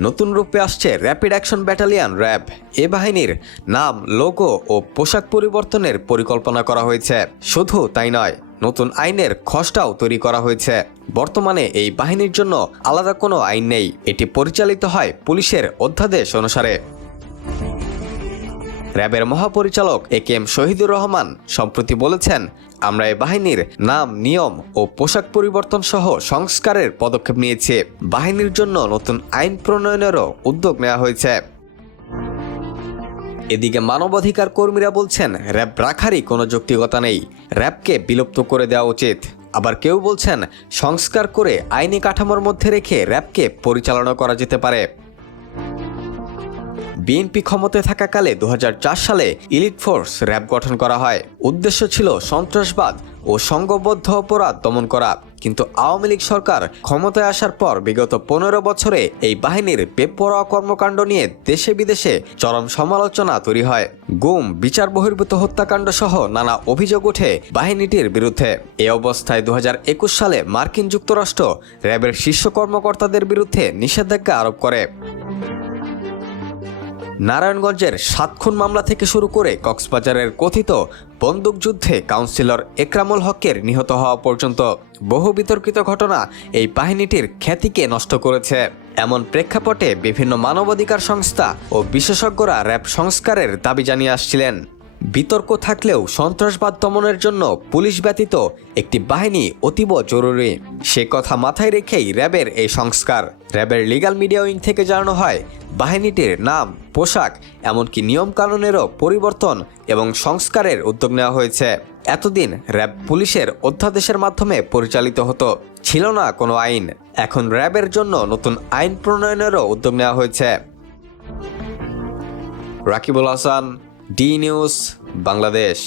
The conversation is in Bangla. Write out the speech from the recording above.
নতুন রূপে আসছে র্যাপিড অ্যাকশন ব্যাটালিয়ান র্যাব এ বাহিনীর নাম লোগো ও পোশাক পরিবর্তনের পরিকল্পনা করা হয়েছে। শুধু তাই নয়, নতুন আইনের খসড়াও তৈরি করা হয়েছে। বর্তমানে এই বাহিনীর জন্য আলাদা কোনো আইন নেই। এটি পরিচালিত হয় পুলিশের অধ্যাদেশ অনুসারে। র্যাবের মহাপরিচালক A K M Shahidur Rahman সম্প্রতি বলেছেন, আমরা এই বাহিনীর নাম, নিয়ম ও পোশাক পরিবর্তন সহ সংস্কারের পদক্ষেপ নিয়েছে। বাহিনীর জন্য নতুন আইন প্রণয়নেরও উদ্যোগ নেওয়া হয়েছে। এদিকে মানবাধিকার কর্মীরা বলছেন, র্যাব রাখারই কোনো যৌক্তিকতা নেই। র্যাবকে বিলুপ্ত করে দেওয়া উচিত। আবার কেউ বলছেন, সংস্কার করে আইনি কাঠামোর মধ্যে রেখে র্যাবকে পরিচালনা করা যেতে পারে। বিএনপি ক্ষমতায় থাকাকালে দু হাজার চার সালে ইলিট ফোর্স র্যাব গঠন করা হয়। উদ্দেশ্য ছিল সন্ত্রাসবাদ ও সংঘবদ্ধ অপরাধ দমন করা। কিন্তু আওয়ামী লীগ সরকার ক্ষমতায় আসার পর বিগত পনেরো বছরে এই বাহিনীর বেপরোয়া কর্মকাণ্ড নিয়ে দেশে বিদেশে চরম সমালোচনা তৈরি হয়। গুম, বিচার বহির্ভূত হত্যাকাণ্ড সহ নানা অভিযোগ ওঠে বাহিনীটির বিরুদ্ধে। এ অবস্থায় দু হাজার একুশ সালে মার্কিন যুক্তরাষ্ট্র র্যাবের শীর্ষ কর্মকর্তাদের বিরুদ্ধে নিষেধাজ্ঞা আরোপ করে। নারায়ণগঞ্জের সাত খুন মামলা থেকে শুরু করে কক্সবাজারের কথিত বন্দুকযুদ্ধে কাউন্সিলর একরামুল হকের নিহত হওয়া পর্যন্ত বহু বিতর্কিত ঘটনা এই বাহিনীটির খ্যাতিকে নষ্ট করেছে। এমন প্রেক্ষাপটে বিভিন্ন মানবাধিকার সংস্থা ও বিশেষজ্ঞরা র্যাব সংস্কারের দাবি জানিয়ে আসছিলেন। বিতর্ক থাকলেও সন্ত্রাসবাদ দমনের জন্য পুলিশ ব্যতীত একটি বাহিনী অতীব জরুরি। সে কথা মাথায় রেখেই র্যাবের এই সংস্কার। র্যাবের লিগাল মিডিয়া উইং থেকে জানানো হয়, বাহিনীটির নাম, পোশাক, এমনকি নিয়মকানুনেরও পরিবর্তন এবং সংস্কারের উদ্যোগ নেওয়া হয়েছে। এতদিন র্যাব পুলিশের অধ্যাদেশের মাধ্যমে পরিচালিত হতো। ছিল না কোনো আইন। এখন র্যাবের জন্য নতুন আইন প্রণয়নেরও উদ্যোগ নেওয়া হয়েছে। Rakibul Hasan D news Bangladesh.